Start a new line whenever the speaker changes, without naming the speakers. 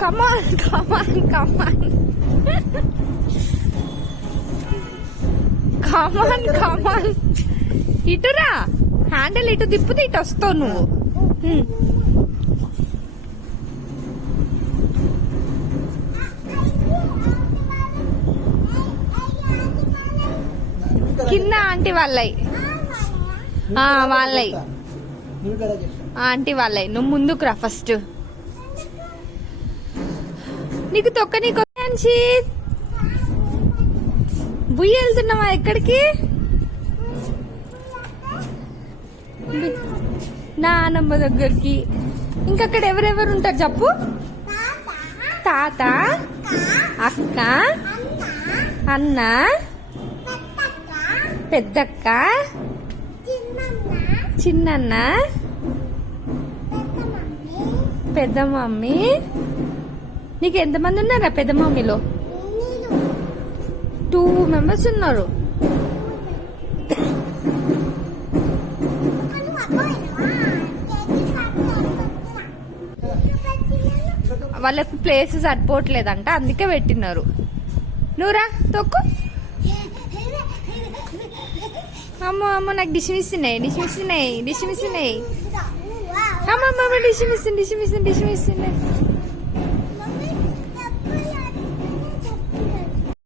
Come on come on come on come on come on ఇటురా. Handle ఇటు తిప్పితే ఇటు వస్తావు నువ్వు. హ్మ్. కింద ఆంటీ వాళ్ళయి వాళ్ళయి. ఆంటీ వాళ్ళయి నువ్వు ముందుకు రా ఫస్ట్. నీకు తొక్క నీకు బుయ్య వెళ్తున్నావా ఎక్కడికి? నానమ్మ దగ్గరికి. ఇంకక్కడ ఎవరెవరు ఉంటారు చెప్పు? తాత అక్క అన్న పెద్దక్క చిన్నన్న పెద్ద మమ్మీ నీకు ఎంతమంది ఉన్నారా పెద్ద మమ్మీలో? టూ మెంబర్స్ ఉన్నారు. వాళ్ళకు ప్లేసెస్ సరిపోవట్లేదంట అందుకే పెట్టినారు. నువ్వురా తొక్కు. అమ్మ అమ్మ నాకు డిసిమిస్తున్నాయి డిసిమిస్తున్నాయి డిసిమిస్తున్నాయి అమ్మ అమ్మ డిసిమిస్తుంది డిషిమిస్తుంది డిషిమిస్తున్నాయి